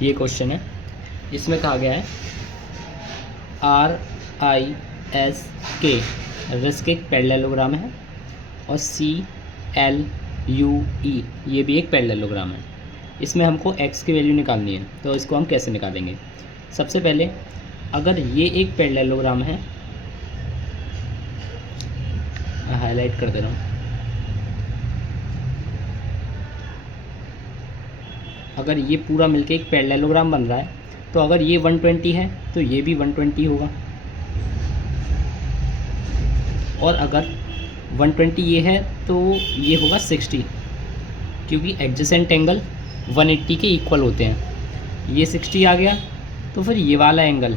ये क्वेश्चन है, इसमें कहा गया है RISK रिस्क एक पैरेललोग्राम है और CLUE ये भी एक पैरेललोग्राम है। इसमें हमको x की वैल्यू निकालनी है, तो इसको हम कैसे निकालेंगे? सबसे पहले अगर ये एक पैरेललोग्राम है, हाईलाइट कर दे रहा हूँ, अगर ये पूरा मिलके एक पैरेललोग्राम बन रहा है तो अगर ये 120 है तो ये भी 120 होगा, और अगर 120 ये है तो ये होगा 60, क्योंकि एडजेसेंट एंगल 180 के इक्वल होते हैं। ये 60 आ गया तो फिर ये वाला एंगल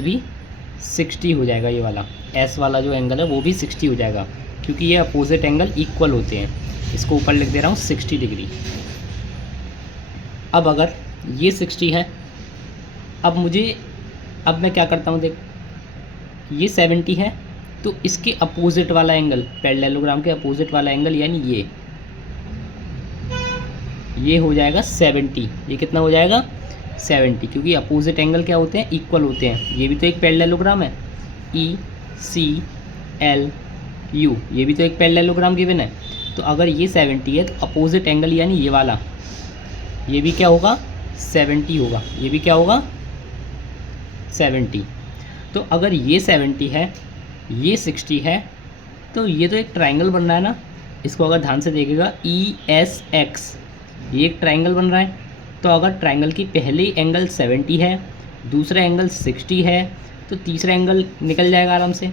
भी 60 हो जाएगा। ये वाला S वाला जो एंगल है वो भी 60 हो जाएगा, क्योंकि ये अपोजिट एंगल इक्वल होते हैं। इसको ऊपर लिख दे रहा हूँ 60 डिग्री। अब अगर ये 60 है, अब मैं क्या करता हूँ, देख ये 70 है तो इसके अपोजिट वाला एंगल, पैरेललोग्राम के अपोजिट वाला एंगल यानी ये हो जाएगा 70। ये कितना हो जाएगा? 70, क्योंकि अपोजिट एंगल क्या होते हैं? इक्वल होते हैं। ये भी तो एक पैरेललोग्राम है, ECLU, ये भी तो एक पैरेललोग्राम गिवन है। तो अगर ये 70 है तो अपोजिट एंगल यानी ये वाला, ये भी क्या होगा? 70 होगा। ये भी क्या होगा? 70। तो अगर ये 70 है, ये 60 है, तो ये तो एक ट्रायंगल बन रहा है ना। इसको अगर ध्यान से देखेगा, ESX, ये एक ट्रायंगल बन रहा है। तो अगर ट्रायंगल की पहली एंगल 70 है, दूसरा एंगल 60 है, तो तीसरा एंगल निकल जाएगा आराम से।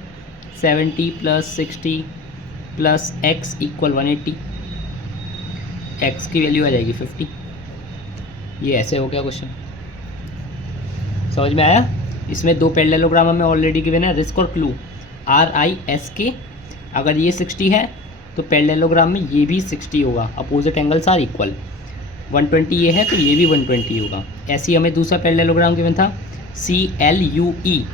70 + 60 + x = 180, x की वैल्यू आ जाएगी 50। ये ऐसे हो गया क्वेश्चन, समझ में आया? इसमें दो पैरेललोग्राम हमें ऑलरेडी गिवन है, रिस्क और क्लू, RISK। अगर ये 60 है तो पैरेललोग्राम में ये भी 60 होगा, अपोजिट एंगल्स आर इक्वल। 120 ये है तो ये भी 120 होगा। ऐसे ही हमें दूसरा पैरेललोग्राम गिवन था CLUE।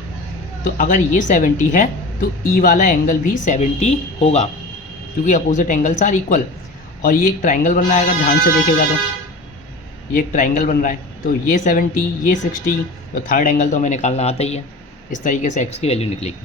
तो अगर ये 70 है तो E वाला एंगल भी 70 होगा, क्योंकि अपोजिट एंगल्स आर इक्वल। और ये एक ट्रायंगल बन रहा है, अगर ध्यान से देखेगा तो ये एक ट्रायंगल बन रहा है। तो ये 70, ये 60, तो थर्ड एंगल तो हमें निकालना आता ही है। इस तरीके से x की वैल्यू निकलेगी।